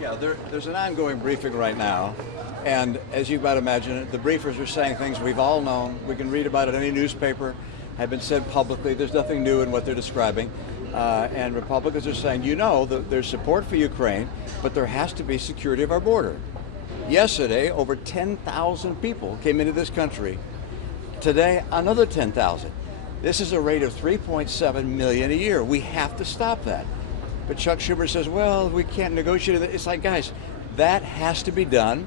Yeah, there's an ongoing briefing right now, and as you might imagine, the briefers are saying things we've all known. We can read about it in any newspaper, have been said publicly. There's nothing new in what they're describing. And Republicans are saying, there's support for Ukraine, but there has to be security of our border. Yesterday, over 10,000 people came into this country. Today, another 10,000. This is a rate of 3.7 million a year. We have to stop that. But Chuck Schumer says, well, we can't negotiate it. It's like, guys, that has to be done,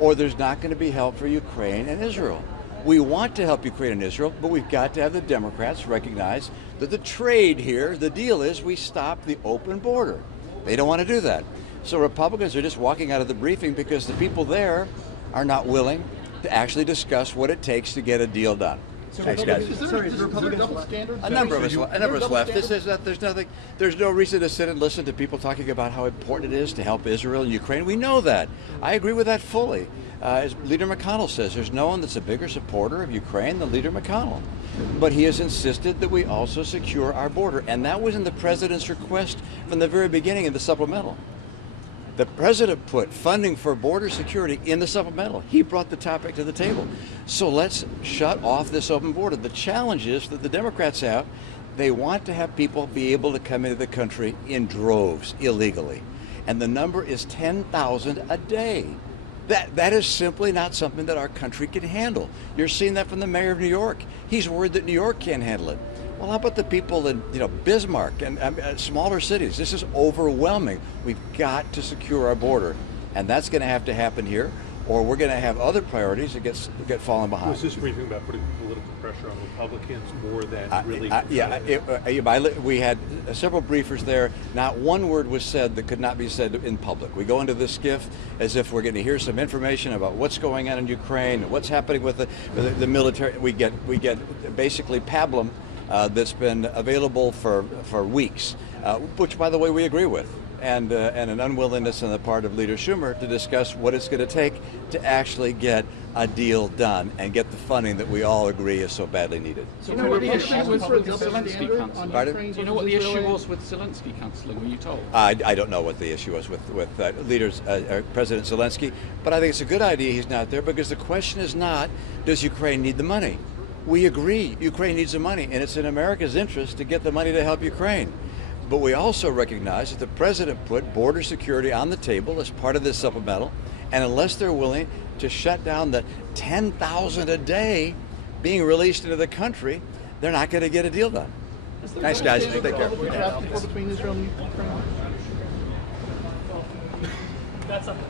or there's not going to be help for Ukraine and Israel. We want to help Ukraine and Israel, but we've got to have the Democrats recognize that the trade here, the deal is we stop the open border. They don't want to do that. So Republicans are just walking out of the briefing because the people there are not willing to actually discuss what it takes to get a deal done. So Thanks, guys. Is there double standards? A number of us left. This is that there's no reason to sit and listen to people talking about how important it is to help Israel and Ukraine. We know that. I agree with that fully. As Leader McConnell says, there's no one that's a bigger supporter of Ukraine than Leader McConnell. But he has insisted that we also secure our border. And that was in the president's request from the very beginning of the supplemental. The president put funding for border security in the supplemental. He brought the topic to the table. So let's shut off this open border. The challenge is that the Democrats have, they want to have people be able to come into the country in droves illegally. And the number is 10,000 a day. That is simply not something that our country can handle. You're seeing that from the mayor of New York. He's worried that New York can't handle it. Well, how about the people in Bismarck and smaller cities? This is overwhelming. We've got to secure our border, and that's going to happen here, or we're going to have other priorities that get fallen behind. Was this briefing about putting political pressure on Republicans more than really? We had several briefers there. Not one word was said that could not be said in public. We go into this skiff as if we're going to hear some information about what's going on in Ukraine, what's happening with the military. We get basically pablum. That's been available for weeks, which, by the way, we agree with, and an unwillingness on the part of Leader Schumer to discuss what it's going to take to actually get a deal done and get the funding that we all agree is so badly needed. So, what the issue was with Zelensky cancelling? Do you know what the issue was with Zelensky cancelling? Were you told? I don't know what the issue was with President Zelensky, but I think it's a good idea he's not there, because the question is not, does Ukraine need the money? We agree Ukraine needs the money, and it's in America's interest to get the money to help Ukraine. But we also recognize that the president put border security on the table as part of this supplemental, and unless they're willing to shut down the 10,000 a day being released into the country, they're not going to get a deal done. Thanks, guys. Take care. Between Israel and Ukraine? That's something.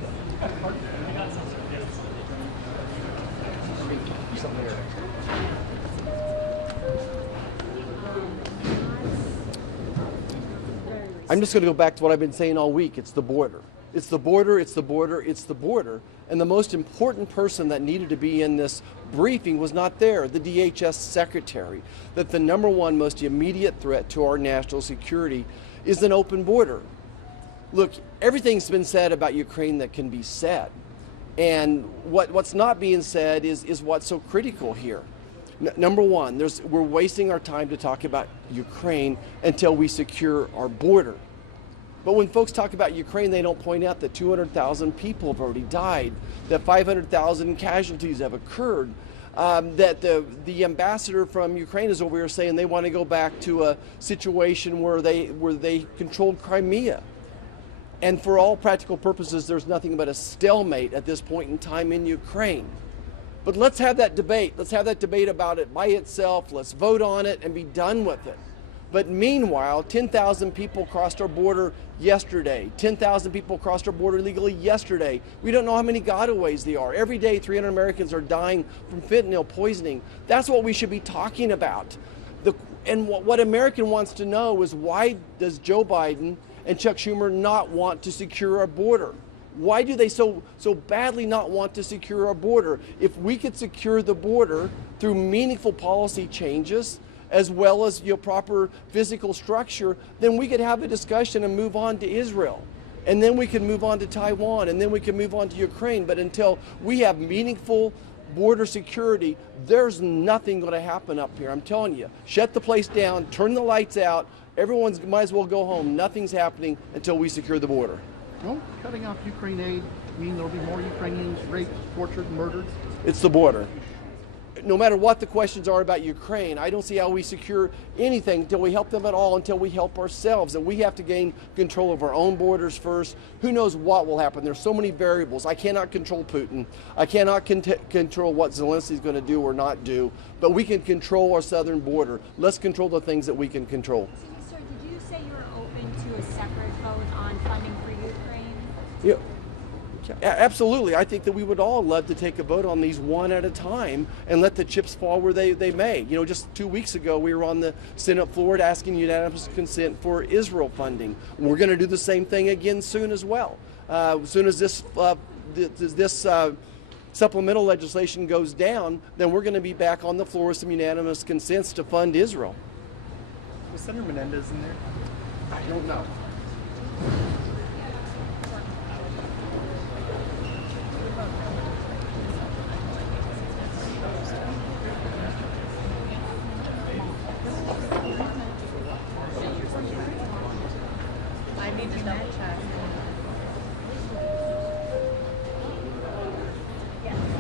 I'm just going to go back to what I've been saying all week. It's the border. It's the border, it's the border, it's the border. And the most important person that needed to be in this briefing was not there, the DHS secretary, that the number one most immediate threat to our national security is an open border. Look, everything's been said about Ukraine that can be said. And what's not being said is what's so critical here. Number one, we're wasting our time to talk about Ukraine until we secure our border. But when folks talk about Ukraine, they don't point out that 200,000 people have already died, that 500,000 casualties have occurred, that the ambassador from Ukraine is over here saying they want to go back to a situation where they controlled Crimea. And for all practical purposes, there's nothing but a stalemate at this point in time in Ukraine. But let's have that debate. Let's have that debate about it by itself. Let's vote on it and be done with it. But meanwhile, 10,000 people crossed our border yesterday. 10,000 people crossed our border illegally yesterday. We don't know how many gotaways there are. Every day, 300 Americans are dying from fentanyl poisoning. That's what we should be talking about. And what American wants to know is, why does Joe Biden and Chuck Schumer not want to secure our border? Why do they so badly not want to secure our border? If we could secure the border through meaningful policy changes, as well as proper physical structure, then we could have a discussion and move on to Israel. And then we can move on to Taiwan, and then we can move on to Ukraine. But until we have meaningful border security, there's nothing going to happen up here. I'm telling you, shut the place down, turn the lights out, everyone might as well go home. Nothing's happening until we secure the border. Won't cutting off Ukraine aid mean there'll be more Ukrainians raped, tortured, murdered? It's the border. No matter what the questions are about Ukraine, I don't see how we secure anything until we help them at all, until we help ourselves. And we have to gain control of our own borders first. Who knows what will happen? There's so many variables. I cannot control Putin. I cannot control what Zelensky's going to do or not do. But we can control our southern border. Let's control the things that we can control. Sir, did you say you were open to a separate vote on funding for Ukraine? Yeah. Absolutely. I think that we would all love to take a vote on these one at a time and let the chips fall where they may. You know, just 2 weeks ago, we were on the Senate floor asking unanimous consent for Israel funding. We're going to do the same thing again soon as well. As soon as this supplemental legislation goes down, then we're going to be back on the floor with some unanimous consents to fund Israel. Was Senator Menendez in there? I don't know.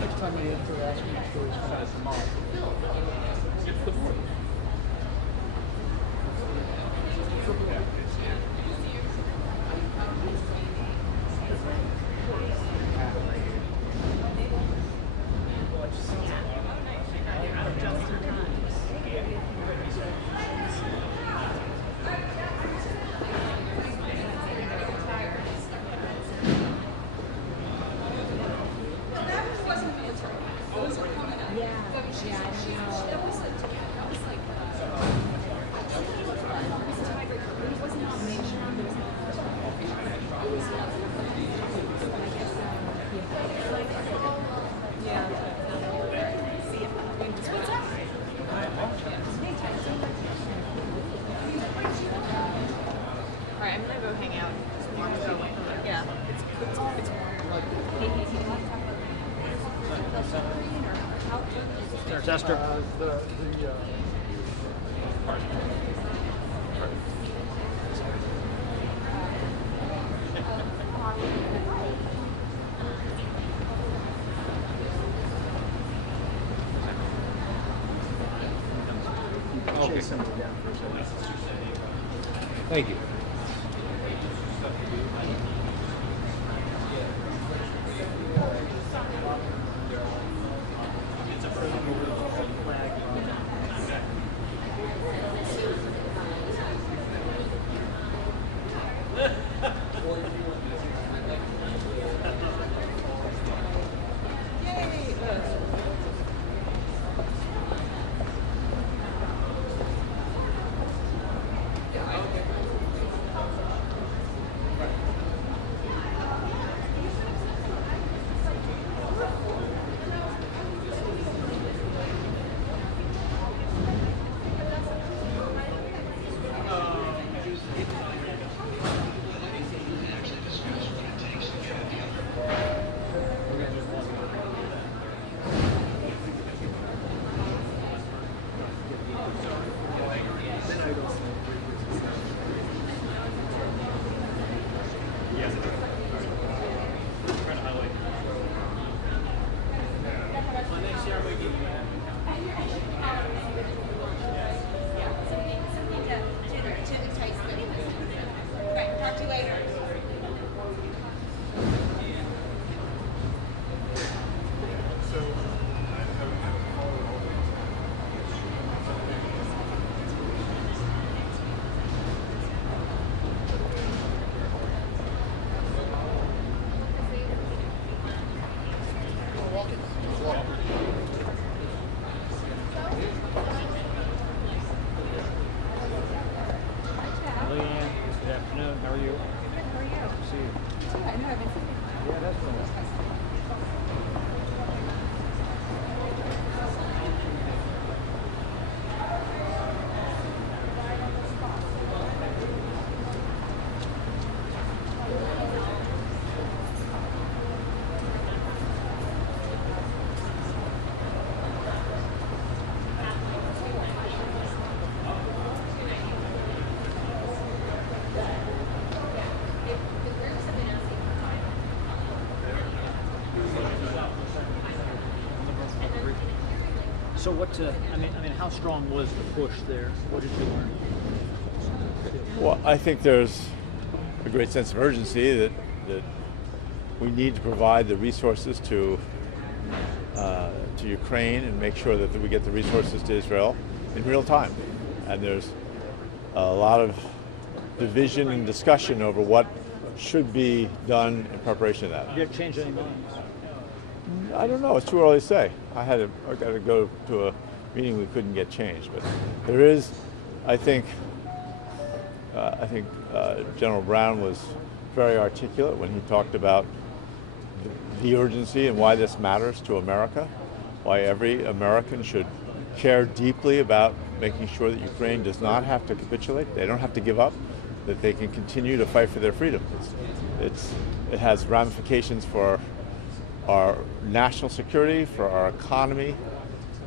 Next time you answer, ask me for his phone. It's the border. Alright, I'm gonna go hang out. Yeah. Senator Tester. Thank you. Talk to you later. Leanne, good afternoon. How are you? Good, how are you? Good to see you. I know, I've been thinking. Yeah, that's right. The groups have been asking So what? I mean, how strong was the push there? What did you learn? Well, I think there's a great sense of urgency that we need to provide the resources to Ukraine and make sure that we get the resources to Israel in real time. And there's a lot of division and discussion over what should be done in preparation of that. Did you change any minds? I don't know. It's too early to say. I got to go to a meeting we couldn't get changed, but there is, I think General Brown was very articulate when he talked about the urgency and why this matters to America, why every American should care deeply about making sure that Ukraine does not have to capitulate, they don't have to give up, that they can continue to fight for their freedom. It has ramifications for our national security, for our economy,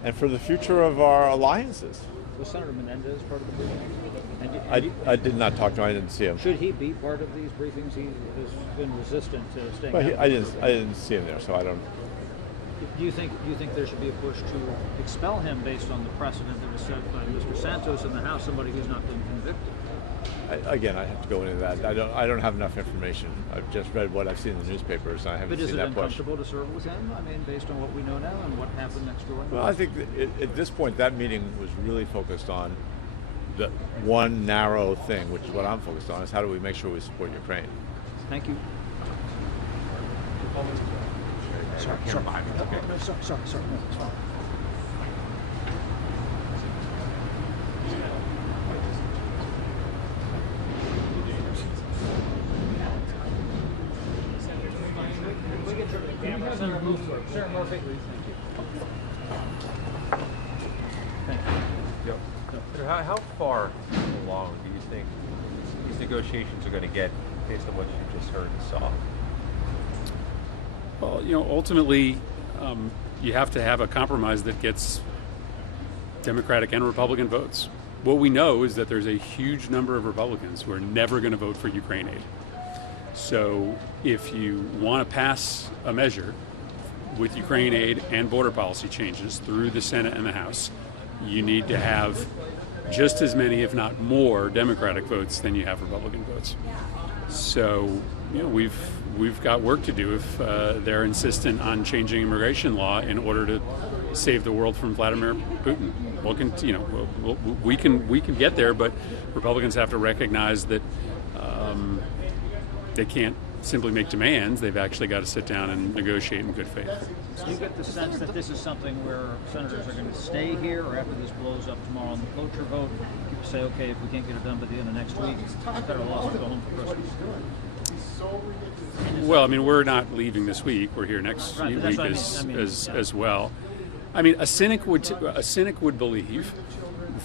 and for the future of our alliances. Was Senator Menendez part of the briefing? I did not talk to him. I didn't see him. Should he be part of these briefings? He has been resistant to staying. Well, I didn't see him there, so I don't. Do you think there should be a push to expel him based on the precedent that was set by Mr. Santos in the House, somebody who's not been convicted? Again, I have to go into that. I don't have enough information. I've just read what I've seen in the newspapers, and I haven't seen that push. But is it uncomfortable to serve with him? I mean, based on what we know now and what happened next door? Well, I think at this point, that meeting was really focused on the one narrow thing, which is what I'm focused on, is how do we make sure we support Ukraine. Thank you. Sorry. No, sorry. No, it's fine. Senator Murphy. Thank you. Yep. How far along do you think these negotiations are going to get based on what you just heard and saw? Well, ultimately, you have to have a compromise that gets Democratic and Republican votes. What we know is that there's a huge number of Republicans who are never going to vote for Ukraine aid. So if you want to pass a measure with Ukraine aid and border policy changes through the Senate and the House, you need to have just as many, if not more, Democratic votes than you have Republican votes. So, we've got work to do if they're insistent on changing immigration law in order to save the world from Vladimir Putin. We can get there, but Republicans have to recognize that they can't simply make demands. They've actually got to sit down and negotiate in good faith. Do you get the sense that this is something where senators are going to stay here, or after this blows up tomorrow on the cloture vote, people say, okay, if we can't get it done by the end of next week, it's better off to go home for Christmas? Well, we're not leaving this week. We're here next week as well. A cynic would believe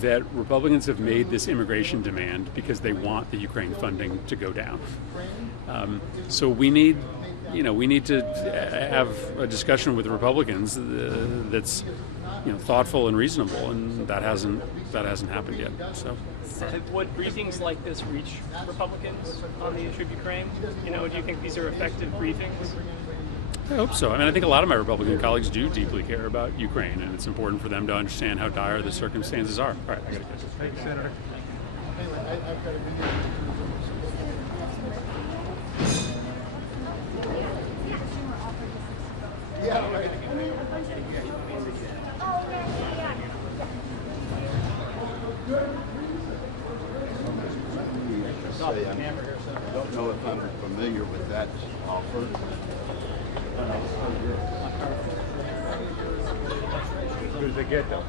that Republicans have made this immigration demand because they want the Ukraine funding to go down. So we need to have a discussion with the Republicans that's thoughtful and reasonable, and that hasn't happened yet. So. Would briefings like this reach Republicans on the issue of Ukraine? Do you think these are effective briefings? I hope so. I think a lot of my Republican colleagues do deeply care about Ukraine, and it's important for them to understand how dire the circumstances are. All right, I got to go. Thank you, Senator. I don't know if I'm familiar with that offer. As good as they get, though.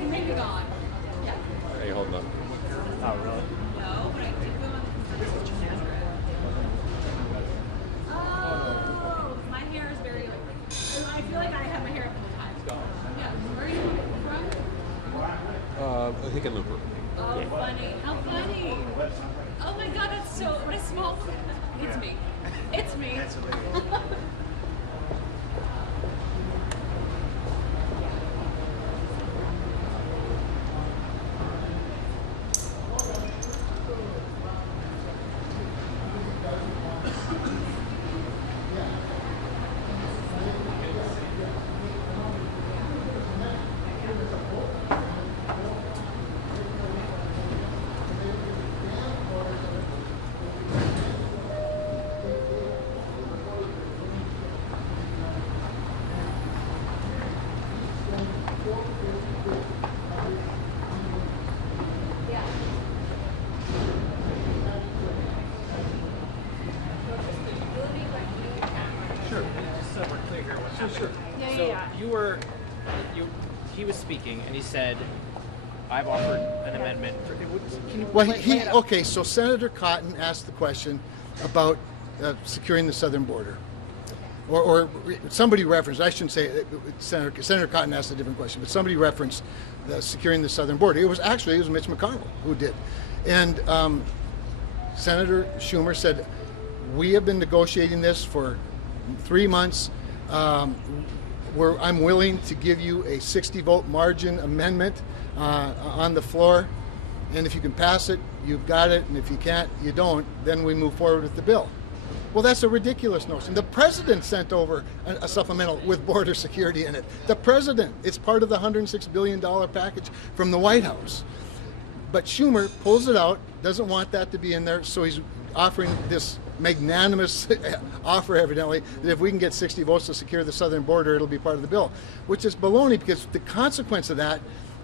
You may be gone. Hey, hold on. Oh, really? No, but I did go on the first chapter. Oh, my hair is very like. I feel like I have my hair up the whole time. Yeah. Where are you from? I think in Looper. Oh, funny. How funny. Oh my God, that's so. What a small. It's me. It's me. speaking, and he said, "I've offered an amendment." Can you Well, lay it out? okay, so Senator Cotton asked the question about securing the southern border. Or somebody referenced, I shouldn't say it, Senator Cotton asked a different question, but somebody referenced securing the southern border. It was Mitch McConnell who did. And Senator Schumer said, we have been negotiating this for 3 months. I'm willing to give you a 60-vote margin amendment on the floor. And if you can pass it, you've got it. And if you can't, you don't. Then we move forward with the bill. Well, that's a ridiculous notion. The president sent over a supplemental with border security in it. The president. It's part of the $106 billion package from the White House. But Schumer pulls it out, doesn't want that to be in there, so he's offering this magnanimous offer, evidently, that if we can get 60 votes to secure the southern border, it'll be part of the bill, which is baloney, because the consequence of that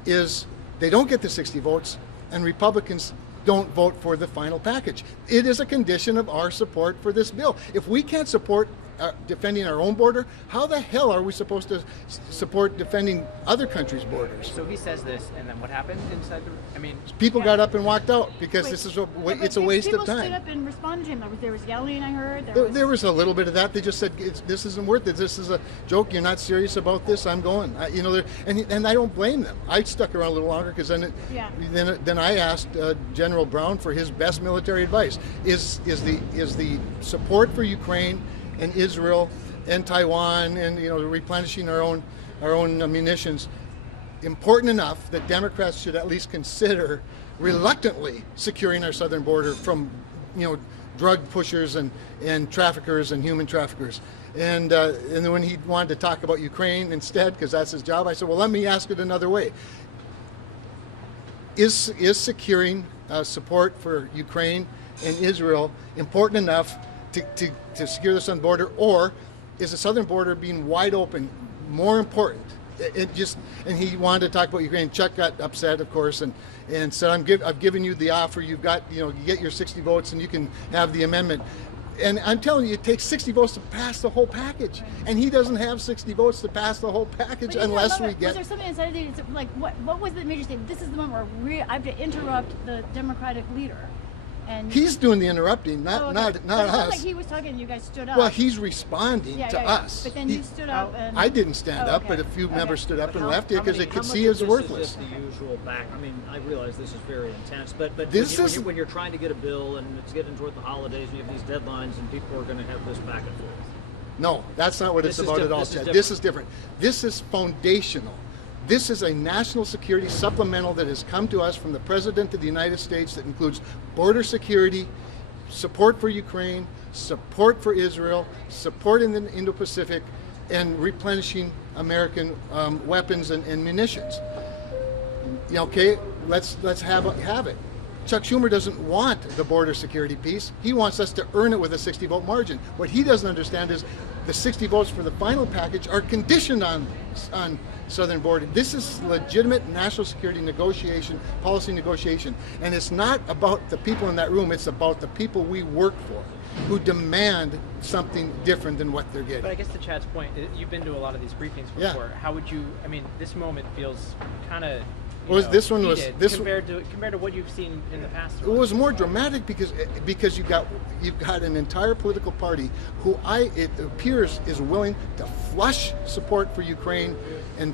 is they don't get the 60 votes, and Republicans don't vote for the final package. It is a condition of our support for this bill. If we can't support defending our own border, how the hell are we supposed to support defending other countries' borders? So he says this, and then what happened inside the? I mean, people got up and walked out because it's a waste of People time. stood up and responded to him. There was yelling, I heard. There was a little bit of that. They just said, "This isn't worth it. This is a joke. You're not serious about this. I'm going." And I don't blame them. I stuck around a little longer because then I asked General Brown for his best military advice. Is the support for Ukraine and Israel and Taiwan and replenishing our own munitions important enough that Democrats should at least consider reluctantly securing our southern border from drug pushers and traffickers and human traffickers? And then when he wanted to talk about Ukraine instead, because that's his job, I said, well, let me ask it another way. Is securing support for Ukraine and Israel important enough to secure the southern border, or is the southern border being wide open more important? And he wanted to talk about Ukraine. Chuck got upset, of course, and said, I've given you the offer. You've got, you get your 60 votes and you can have the amendment. And I'm telling you, it takes 60 votes to pass the whole package, and he doesn't have 60 votes to pass the whole package unless we get. Was there something inside of it? Like what was the major thing? This is the moment where I have to interrupt the Democratic leader. And he's doing the interrupting, not but it us. sounds like he was talking and you guys stood up. Well, he's responding to us. But then you stood up and... I didn't stand up, but a few members stood up and left it because they could see it's worthless. Is this the usual back? I mean, I realize this is very intense, but when you're trying to get a bill and it's getting toward the holidays and you have these deadlines and people are going to have this back and forth. No, that's not what it's about at all, Chad. This is different. This is foundational. This is a national security supplemental that has come to us from the President of the United States that includes border security, support for Ukraine, support for Israel, support in the Indo-Pacific, and replenishing American weapons and munitions. Okay, let's have it. Chuck Schumer doesn't want the border security piece. He wants us to earn it with a 60-vote margin. What he doesn't understand is the 60 votes for the final package are conditioned on southern border. This is legitimate national security negotiation, policy negotiation, and it's not about the people in that room. It's about the people we work for, who demand something different than what they're getting. But I guess to Chad's point, you've been to a lot of these briefings before. How would you? I mean, this moment feels kind of. This one was compared to what you've seen in the past. It was more dramatic because you've got an entire political party who it appears is willing to flush support for Ukraine and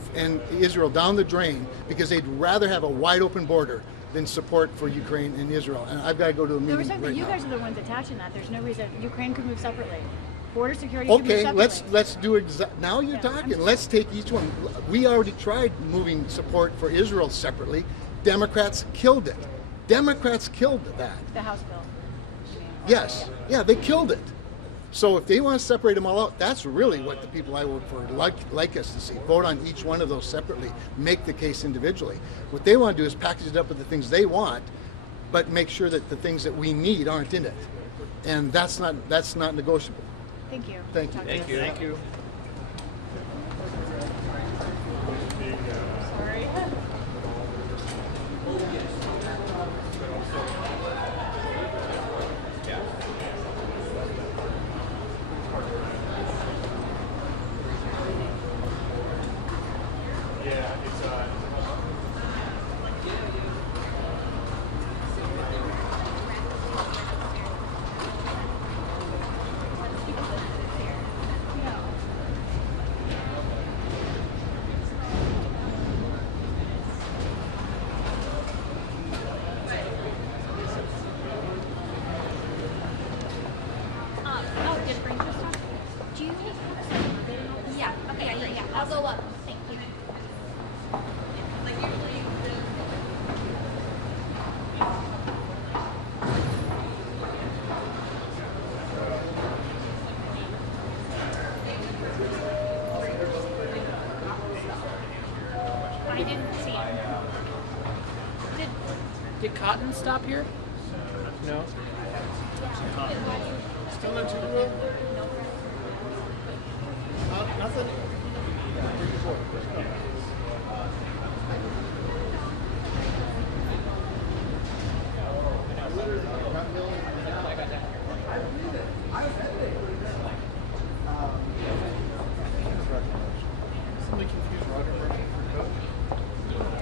Israel down the drain because they'd rather have a wide open border than support for Ukraine and Israel. And I've got to go to a meeting right now. You guys are the ones attaching that. There's no reason Ukraine could move separately. Border security could move separately. let's do now you're talking. Let's take each one. We already tried moving support for Israel separately. Democrats killed it. Democrats killed that. The House bill. Yes. Yeah, they killed it. So if they want to separate them all out, that's really what the people I work for like us to see. Vote on each one of those separately. Make the case individually. What they want to do is package it up with the things they want, but make sure that the things that we need aren't in it. And that's not negotiable. Thank you. Thank you. Thank you. Thank you. Sorry. Yeah, it's Did cotton stop here? No. Still into the room? Nothing. Somebody confused Roger Murphy for coach.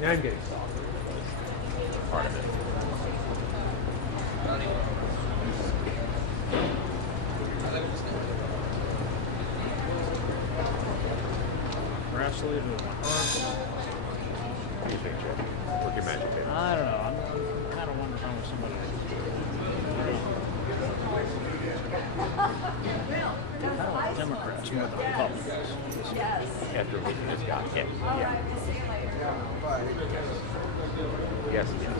Yeah, I'm getting soft. Part of it. Perhaps leave it. What do you think, Jeff? What's your magic table? I don't know. I'm kind of wondering if somebody. I don't like Democrats more than Republicans. After what you just got hit. Yeah. Yes, yes.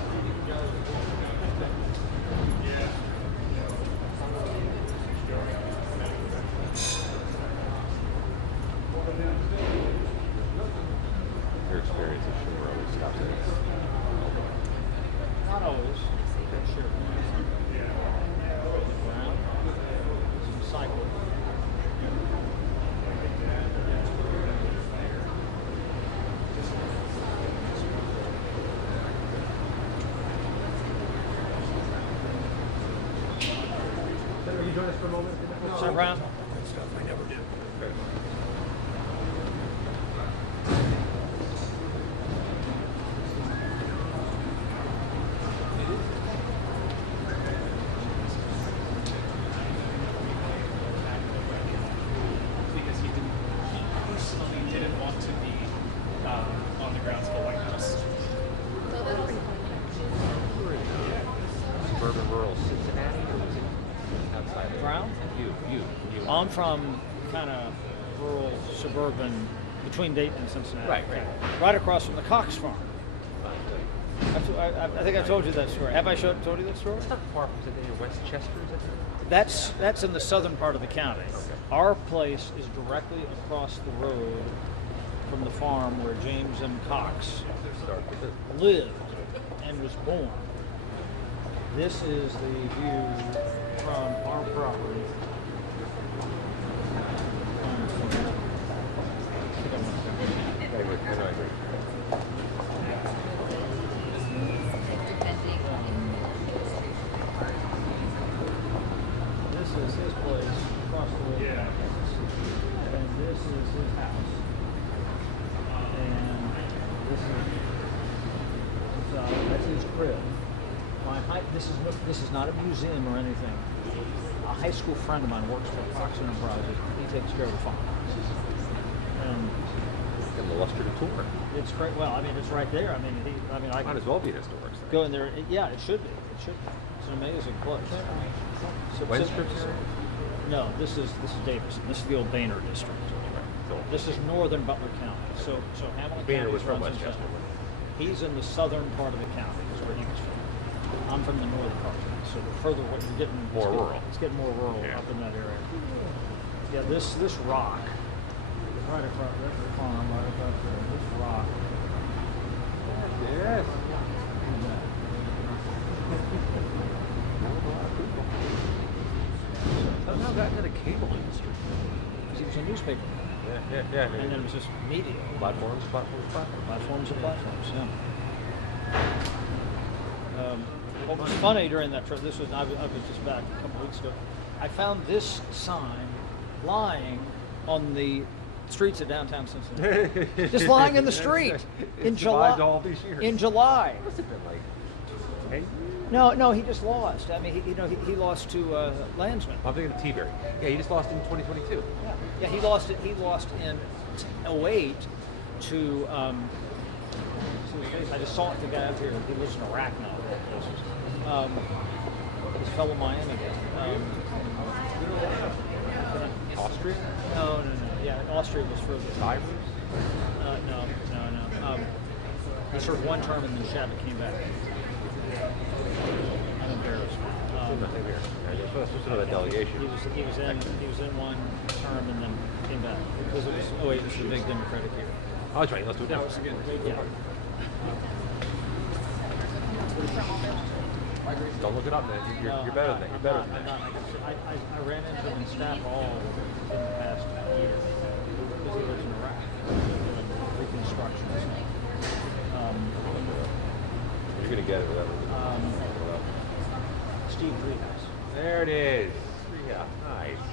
Your experience at Schumer always stops at it. Not always. Sure. Some cycle. Will you join us for a moment? Sir Brown? I never do. Because he personally didn't want to be on the grounds of the White House. Suburban rural Cincinnati, or was it outside of Brown? You. I'm from kind of rural, suburban, between Dayton and Cincinnati. Right. Right across from the Cox farm. I think I've told you that story. Have I told you that story? It's not far from Westchester, is it? That's in the southern part of the county. Okay. Our place is directly across the road from the farm where James M. Cox lived and was born. This is the view from our property. I agree. This is his place across the road. Yeah. And this is his house. And this is that's his crib. This is not a museum or anything. A high school friend of mine works for Fox Enterprises. He takes care of the farm. And An illustrative tour. it's great. Well, I mean, it's right there. I Might as well be historic. go in there. Yeah, it should be. It should be. It's an amazing place. So, When's trip? No, this is Davidson. This is the old Boehner district. This is northern Butler County. So Hamilton Boehner County was from runs in Westchester. He's in the southern part of the county. Is where he was from. I'm from the northern part. So the further what you're getting More rural. It's getting more rural Yeah. up in that area. Yeah, this rock right across the farm, right across there. This rock. Yes. Somehow got into the cable industry. Because he was a newspaper man. Yeah. And then it was just media. Platforms. Platforms and platforms, yeah. What was funny during that trip, I was just back a couple weeks ago, I found this sign lying on the streets of downtown Cincinnati. Just lying in the street in July. All these years. In July. Must have been like 10 years. No, he just lost. I mean, he lost to Landsman. I'm thinking of T-Berry. Yeah, he just lost in 2022. Yeah, he lost it. He lost in 08 to. I just saw the guy up here. He lives in Iraq now. His fellow Miami guy. Austria? No. Yeah, Austria was for the Cyrus? No. He served one term and then Shabbat came back. I'm embarrassed. Nothing here. You're supposed to know that delegation. He was in one term and then came back because it was it was the big Democratic year. Oh, that's right. Let's do it now. Yeah. Don't look it up, man. You're better than that. You're better than that. I ran into him in Staff Hall in the past year because he lives in Iraq doing reconstruction. You're going to get it, whatever. Steve Driehaus. There it is. Yeah, nice.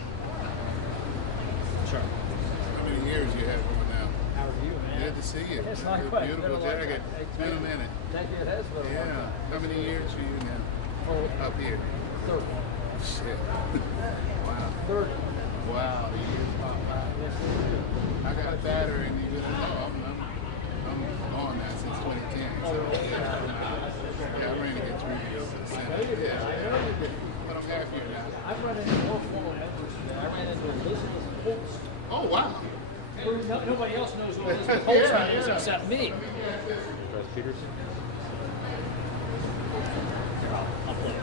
Sure. How many years you had going now? How are you, man? Good to see you. It's not quite. Beautiful jacket. It's been a minute. Thank you. It has been a long Yeah. time. How many years are you now? Oh, Up here. 30. Shit. Wow. 30. Wow. The years pop by. Yes, they do. I got better and you didn't know. I'm on that since 2010. So, yeah, I ran against 3 years to the Senate. Yeah. But I'm happier now. I've run into more former members today. I ran into Elizabeth Holtz. Oh, wow. Nobody else knows who Elizabeth Holtzman is except me. Russ Peterson? I'll play it.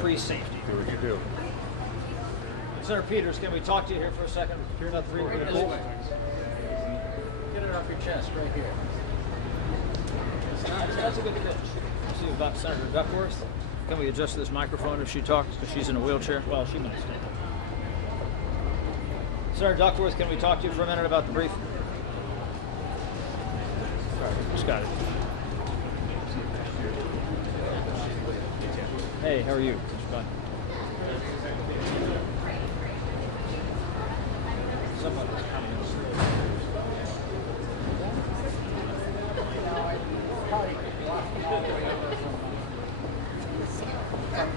Free safety. Do what you do. Senator Peters, can we talk to you here for a second? About 3 minutes. Get it off your chest right here. That's a good pitch. See about Senator Duckworth. Can we adjust this microphone if she talks? Because she's in a wheelchair. Well, she might stand up. Senator Duckworth, can we talk to you for a minute about the brief? Sorry, just got it. Hey, how are you? Mr. Bunn? Someone is coming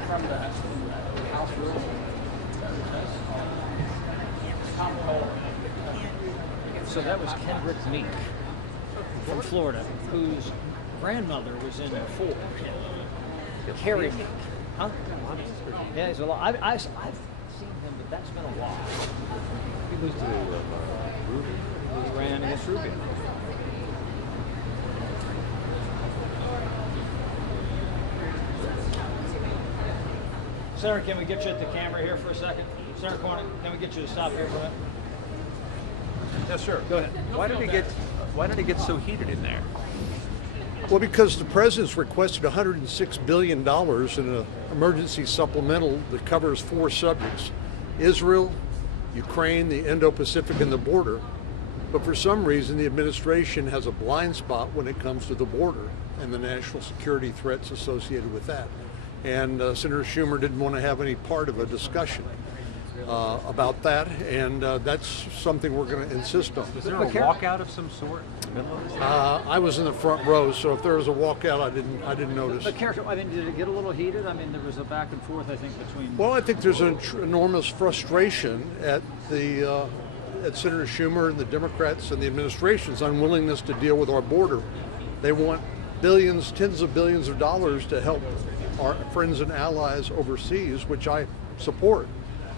from the House room. So that was Kendrick Meek from Florida, whose grandmother was in Forbes. Carrie Meek. Huh? Yeah, he's a lot. I've seen him, but that's been a while. He lose to Ruby? He ran against Rubio. Senator, can we get you at the camera here for a second? Senator Corning, can we get you to stop here for a minute? Yes, sir. Go ahead. Why did it get so heated in there? Well, because the president's requested $106 billion in an emergency supplemental that covers 4 subjects: Israel, Ukraine, the Indo-Pacific, and the border. But for some reason, the administration has a blind spot when it comes to the border and the national security threats associated with that. And Senator Schumer didn't want to have any part of a discussion about that, and that's something we're going to insist on. Was there a walkout of some sort in the middle of this? I was in the front row, so if there was a walkout, I didn't notice. But character, I mean, did it get a little heated? I mean, there was a back and forth, I think, between. Well, I think there's an enormous frustration at the at Senator Schumer and the Democrats and the administration's unwillingness to deal with our border. They want billions, tens of billions of dollars to help our friends and allies overseas, which I support.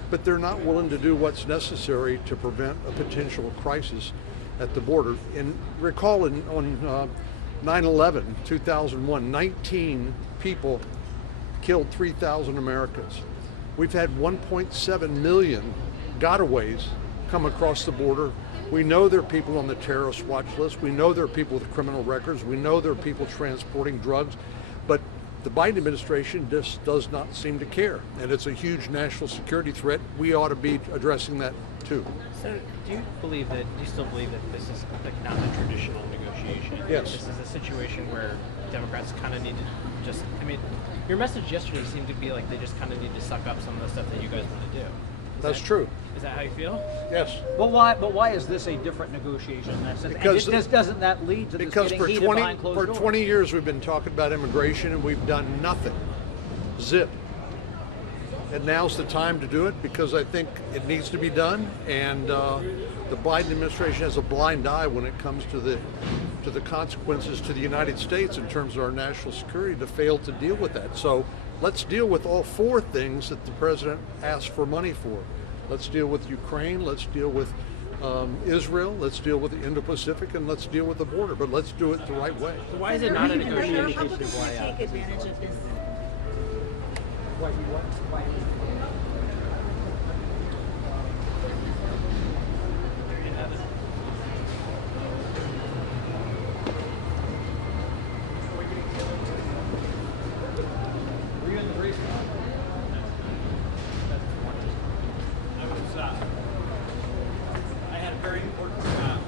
But they're not willing to do what's necessary to prevent a potential crisis at the border. And recall on 9/11, 2001, 19 people killed 3,000 Americans. We've had 1.7 million gotaways come across the border. We know there are people on the terrorist watch list. We know there are people with criminal records. We know there are people transporting drugs. But the Biden administration just does not seem to care, and it's a huge national security threat. We ought to be addressing that too. So, do you still believe that this is like not a traditional negotiation? negotiation. Yes. This is a situation where Democrats kind of need to just, I mean, your message yesterday seemed to be like they just kind of need to suck up some of the stuff that you guys want to do. That's true. Is that how you feel? Yes. But why is this a different negotiation in that sense? Because doesn't that lead to this getting for heated 20 behind closed for doors? 20 years we've been talking about immigration and we've done nothing. Zip. And now's the time to do it because I think it needs to be done. And the Biden administration has a blind eye when it comes to the consequences to the United States in terms of our national security to fail to deal with that. So let's deal with all four things that the president asked for money for. Let's deal with Ukraine. Let's deal with Israel. Let's deal with the Indo-Pacific, and let's deal with the border. But let's do it the right way. So why is it not a negotiation? Take advantage of this. Were you in the race? I had a very important job.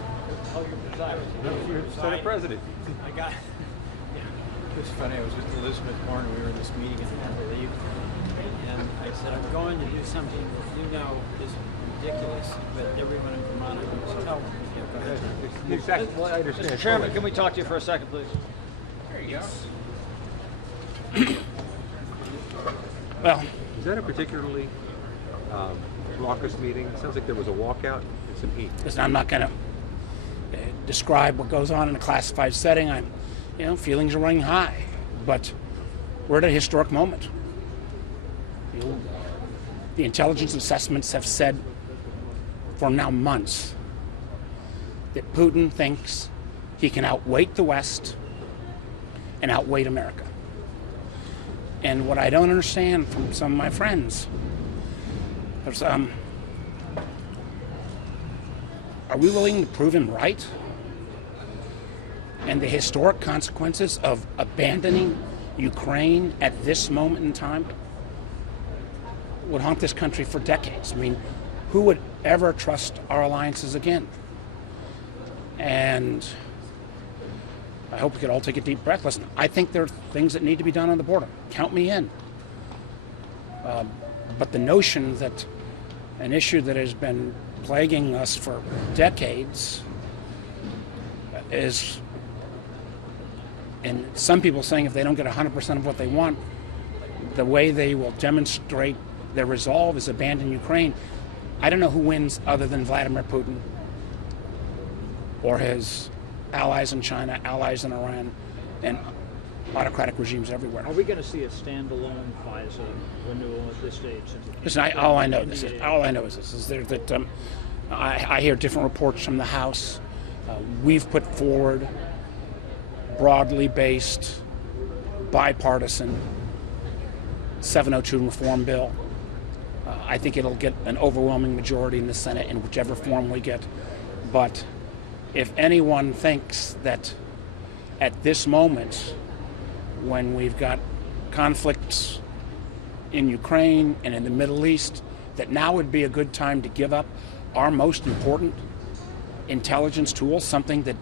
Oh, you're presiding. You're Senate President. I got. It was funny. I was with Elizabeth Warren. We were in this meeting and I had to leave. And I said, I'm going to do something that you know is ridiculous, but everyone in Vermont knows. Tell them. Exactly. Well, I understand. Mr. Chairman, can we talk to you for a second, please? There you go. Well, is that a particularly raucous meeting? It sounds like there was a walkout and some heat. Listen, I'm not going to describe what goes on in a classified setting. Feelings are running high, but we're at a historic moment. The intelligence assessments have said for now months that Putin thinks he can outweight the West and outweight America. And what I don't understand from some of my friends is, are we willing to prove him right? And the historic consequences of abandoning Ukraine at this moment in time would haunt this country for decades. I mean, who would ever trust our alliances again? And I hope we could all take a deep breath. Listen, I think there are things that need to be done on the border. Count me in. But the notion that an issue that has been plaguing us for decades is, and some people saying if they don't get 100% of what they want, the way they will demonstrate their resolve is abandon Ukraine. I don't know who wins other than Vladimir Putin or his allies in China, allies in Iran, and autocratic regimes everywhere. Are we going to see a standalone FISA renewal at this stage? Listen, all I know is that I hear different reports from the House. We've put forward broadly based, bipartisan 702 reform bill. I think it'll get an overwhelming majority in the Senate in whichever form we get. But if anyone thinks that at this moment, when we've got conflicts in Ukraine and in the Middle East, that now would be a good time to give up our most important intelligence tool, something that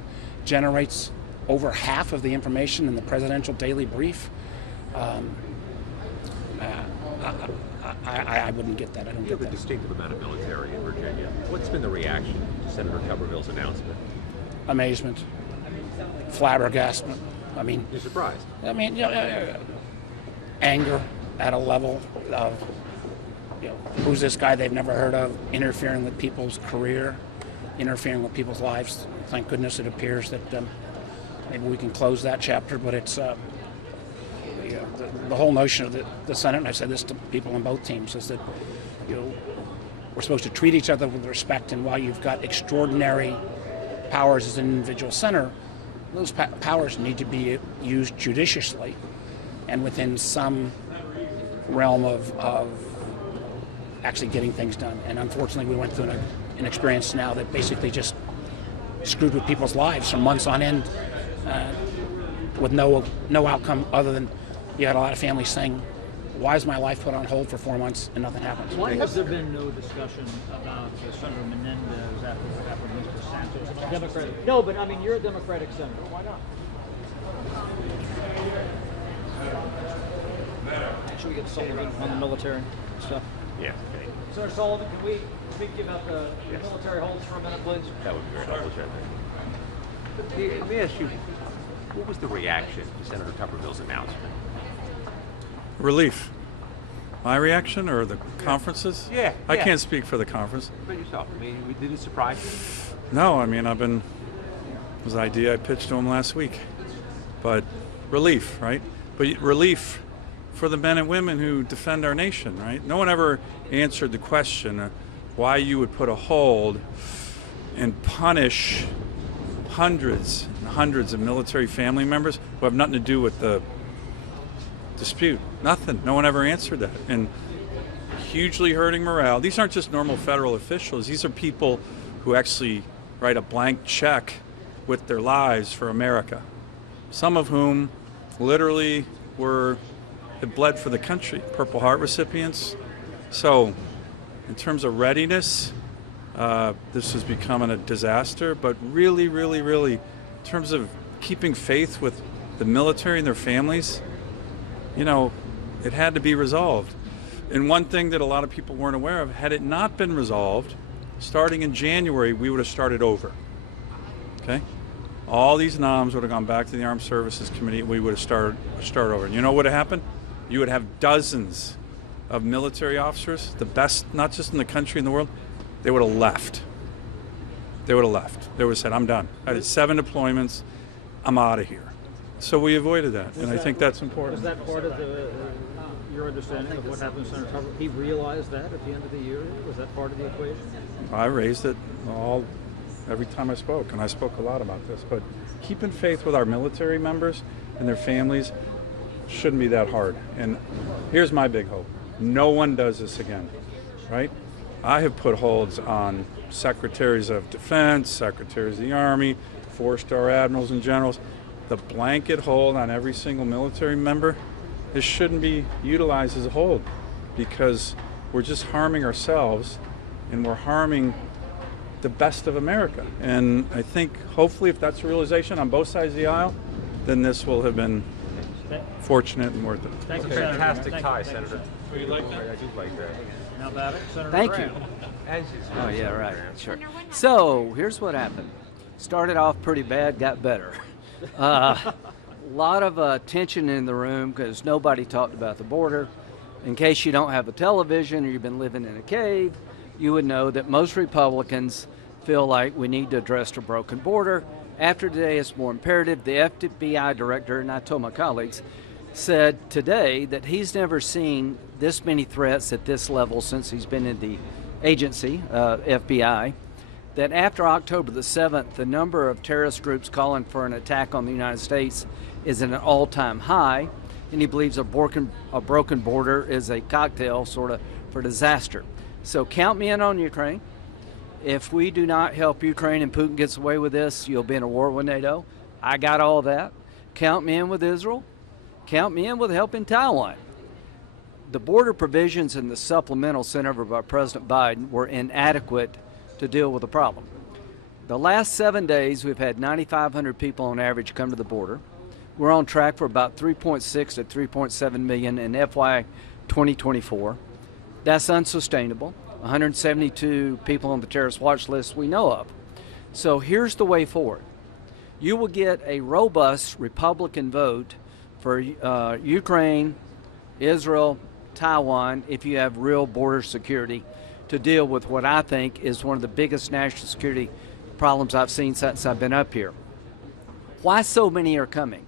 generates over half of the information in the presidential daily brief, I wouldn't get that. I don't get that. You have a distinctive amount of military in Virginia. What's been the reaction to Senator Tuberville's announcement? Amazement, flabbergasted. I mean, you're surprised. I mean, anger at a level of, who's this guy they've never heard of, interfering with people's career, interfering with people's lives. Thank goodness it appears that maybe we can close that chapter, but it's the whole notion of the Senate, and I've said this to people on both teams, is that we're supposed to treat each other with respect, and while you've got extraordinary powers as an individual senator, those powers need to be used judiciously and within some realm of actually getting things done. And unfortunately, we went through an experience now that basically just screwed with people's lives for months on end with no outcome other than you had a lot of families saying, Why is my life put on hold for 4 months and nothing happens? Why has there been no discussion about Senator Menendez after Mr. Santos? Democratic. No, but I mean, you're a Democratic senator. Why not? Should we get Sullivan on the military stuff? Yeah. Okay. Senator Sullivan, can we give out the military holds for a minute, please? That would be very helpful, Chair. Let me ask you, what was the reaction to Senator Tuberville's announcement? Relief. My reaction or the conferences? Yeah. I can't speak for the conference. But yourself, I mean, did it surprise you? No, I mean, it was an idea I pitched to him last week. But relief, right? But relief for the men and women who defend our nation, right? No one ever answered the question why you would put a hold and punish hundreds and hundreds of military family members who have nothing to do with the dispute. Nothing. No one ever answered that. And hugely hurting morale. These aren't just normal federal officials. These are people who actually write a blank check with their lives for America. Some of whom literally had bled for the country, Purple Heart recipients. So in terms of readiness, this is becoming a disaster, but really, really, really, in terms of keeping faith with the military and their families, it had to be resolved. And one thing that a lot of people weren't aware of, had it not been resolved, starting in January, we would have started over. Okay? All these noms would have gone back to the Armed Services Committee, and we would have started over. And you know what would have happened? You would have dozens of military officers, the best, not just in the country, in the world, they would have left. They would have left. They would have said, I'm done. I did 7 deployments. I'm out of here. So we avoided that, and I think that's important. Was that part of your understanding of what happened to Senator Tuberville? He realized that at the end of the year? Was that part of the equation? I raised it every time I spoke, and I spoke a lot about this. But keeping faith with our military members and their families shouldn't be that hard. And here's my big hope. No one does this again, right? I have put holds on secretaries of defense, secretaries of the Army, 4-star admirals and generals. The blanket hold on every single military member, this shouldn't be utilized as a hold, because we're just harming ourselves and we're harming the best of America. And I think hopefully if that's a realization on both sides of the aisle, then this will have been fortunate and worth it. Thank you, Senator. Fantastic tie, Thank Senator. you. You like that? I do like that. How about it, Senator Thank Graham? you. As is. Oh, yeah, right. Sure. So, here's what happened. Started off pretty bad, got better. A lot of tension in the room because nobody talked about the border. In case you don't have a television or you've been living in a cave, you would know that most Republicans feel like we need to address the broken border. After today, it's more imperative. The FBI director, and I told my colleagues, said today that he's never seen this many threats at this level since he's been in the agency, FBI, that after October the 7th, the number of terrorist groups calling for an attack on the United States is at an all-time high, and he believes a broken border is a cocktail sort of for disaster. So count me in on Ukraine. If we do not help Ukraine and Putin gets away with this, you'll be in a war with NATO. I got all that. Count me in with Israel. Count me in with helping Taiwan. The border provisions in the supplemental sent over by President Biden were inadequate to deal with the problem. The last 7 days, we've had 9,500 people on average come to the border. We're on track for about 3.6 to 3.7 million in FY 2024. That's unsustainable. 172 people on the terrorist watch list we know of. So here's the way forward. You will get a robust Republican vote for Ukraine, Israel, Taiwan, if you have real border security to deal with what I think is one of the biggest national security problems I've seen since I've been up here. Why so many are coming?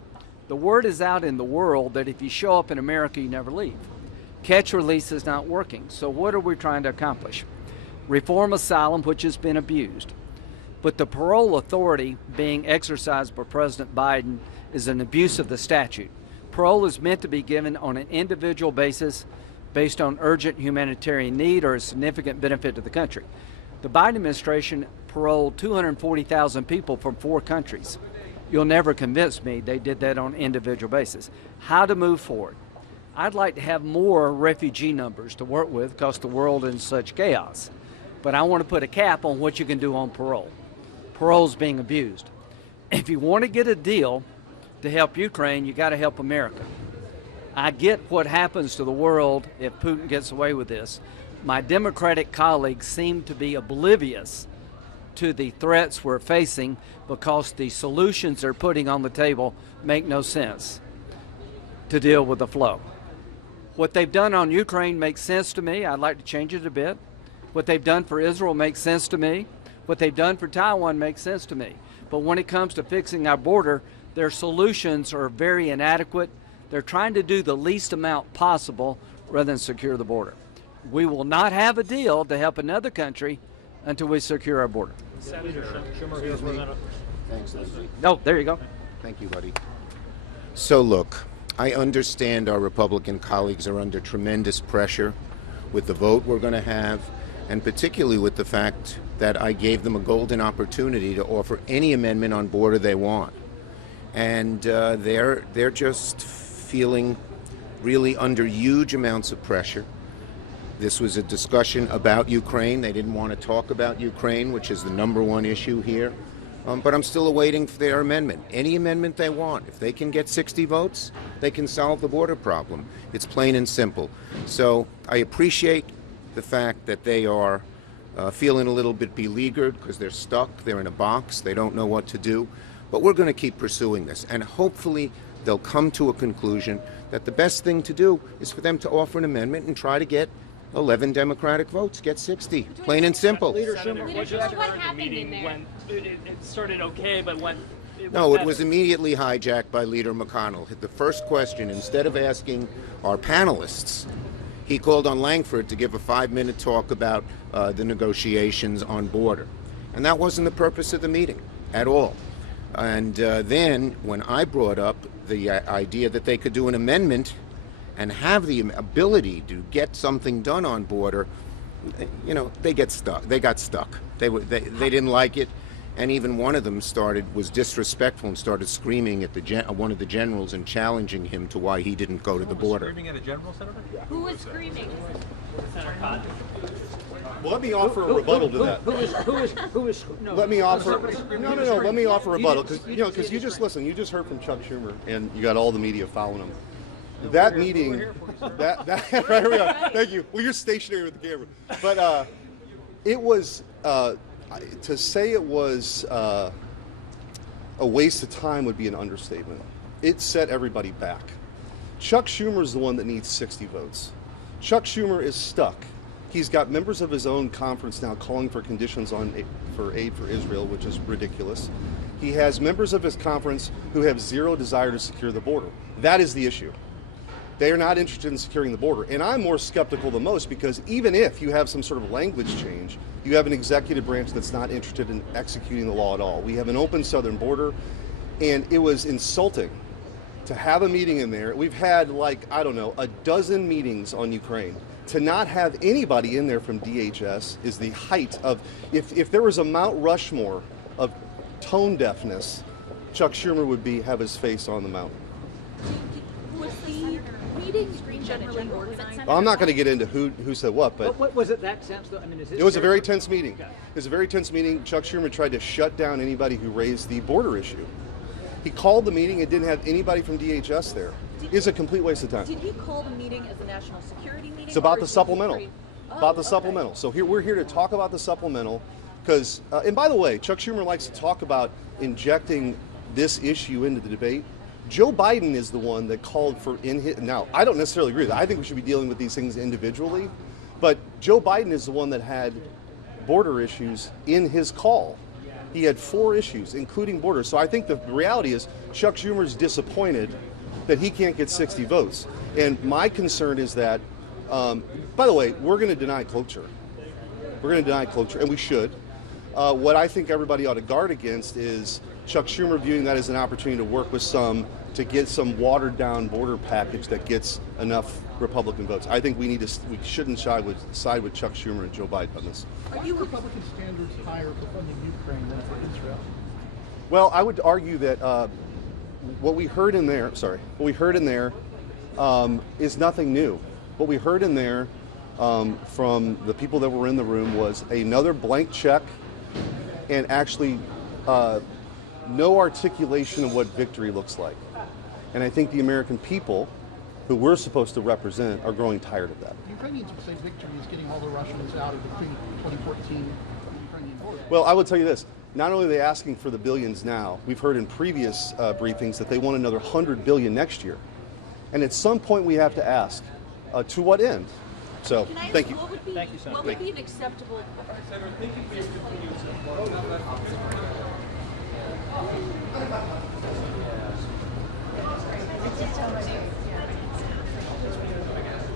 The word is out in the world that if you show up in America, you never leave. Catch release is not working. So what are we trying to accomplish? Reform asylum, which has been abused. But the parole authority being exercised by President Biden is an abuse of the statute. Parole is meant to be given on an individual basis based on urgent humanitarian need or a significant benefit to the country. The Biden administration paroled 240,000 people from 4 countries. You'll never convince me they did that on an individual basis. How to move forward? I'd like to have more refugee numbers to work with because the world is in such chaos. But I want to put a cap on what you can do on parole. Parole's being abused. If you want to get a deal to help Ukraine, you got to help America. I get what happens to the world if Putin gets away with this. My Democratic colleagues seem to be oblivious to the threats we're facing because the solutions they're putting on the table make no sense to deal with the flow. What they've done on Ukraine makes sense to me. I'd like to change it a bit. What they've done for Israel makes sense to me. What they've done for Taiwan makes sense to me. But when it comes to fixing our border, their solutions are very inadequate. They're trying to do the least amount possible rather than secure the border. We will not have a deal to help another country until we secure our border. Senator Schumer, here's one minute. Thanks, Leslie. No, there you go. Thank you, buddy. So look, I understand our Republican colleagues are under tremendous pressure with the vote we're going to have, and particularly with the fact that I gave them a golden opportunity to offer any amendment on border they want. And they're just feeling really under huge amounts of pressure. This was a discussion about Ukraine. They didn't want to talk about Ukraine, which is the #1 issue here. But I'm still awaiting for their amendment. Any amendment they want. If they can get 60 votes, they can solve the border problem. It's plain and simple. So I appreciate the fact that they are feeling a little bit beleaguered because they're stuck. They're in a box. They don't know what to do. But we're going to keep pursuing this. And hopefully they'll come to a conclusion that the best thing to do is for them to offer an amendment and try to get 11 Democratic votes, get 60. Plain and simple. Senator, what happened in there? When it started okay, but when No, it was immediately hijacked by Leader McConnell. The first question, instead of asking our panelists, he called on Langford to give a 5-minute talk about the negotiations on border. And that wasn't the purpose of the meeting at all. And then when I brought up the idea that they could do an amendment and have the ability to get something done on border, you know, they got stuck. They didn't like it, and even one of them was disrespectful and started screaming at one of the generals and challenging him to why he didn't go to the border. Screaming at a general, Senator? Who was screaming? Well, let me offer a rebuttal to that. No. Let me offer. No. Let me offer a rebuttal because you just listen. You just heard from Chuck Schumer, and you got all the media following him. That meeting, that right here we are. Thank you. Well, you're stationary with the camera, but it was to say it was a waste of time would be an understatement. It set everybody back. Chuck Schumer is the one that needs 60 votes. Chuck Schumer is stuck. He's got members of his own conference now calling for conditions for aid for Israel, which is ridiculous. He has members of his conference who have zero desire to secure the border. That is the issue. They are not interested in securing the border. And I'm more skeptical than most because even if you have some sort of language change, you have an executive branch that's not interested in executing the law at all. We have an open southern border, and it was insulting to have a meeting in there. We've had a dozen meetings on Ukraine. To not have anybody in there from DHS is the height of, if there was a Mount Rushmore of tone deafness, Chuck Schumer would have his face on the mountain. Was the meeting generally organized? I'm not going to get into who said what, but What was it that sense? Though? I mean, it was a very tense meeting. It was a very tense meeting. Chuck Schumer tried to shut down anybody who raised the border issue. He called the meeting and didn't have anybody from DHS there. It's a complete waste of time. Did he call the meeting as a national security meeting? It's about the supplemental. Supplemental. So we're here to talk about the supplemental because, and by the way, Chuck Schumer likes to talk about injecting this issue into the debate. Joe Biden is the one that called for now, I don't necessarily agree with that. I think we should be dealing with these things individually, but Joe Biden is the one that had border issues in his call. He had 4 issues, including border. So I think the reality is Chuck Schumer's disappointed that he can't get 60 votes. And my concern is that, by the way, we're going to deny cloture. We're going to deny cloture, and we should. What I think everybody ought to guard against is Chuck Schumer viewing that as an opportunity to work with to get some watered-down border package that gets enough Republican votes. I think we shouldn't side with Chuck Schumer and Joe Biden on this. Are you Republican standards higher for funding Ukraine than for Israel? Well, I would argue that what we heard in there is nothing new. What we heard in there from the people that were in the room was another blank check and actually no articulation of what victory looks like. And I think the American people, who we're supposed to represent, are growing tired of that. The Ukrainians would say victory is getting all the Russians out of the pre-2014 Ukrainian border. Well, I would tell you this. Not only are they asking for the billions now, we've heard in previous briefings that they want another $100 billion next year. And at some point we have to ask, to what end? So, Can I ask, thank you. What would be, Thank you, Senator. what would be an acceptable? It's just over.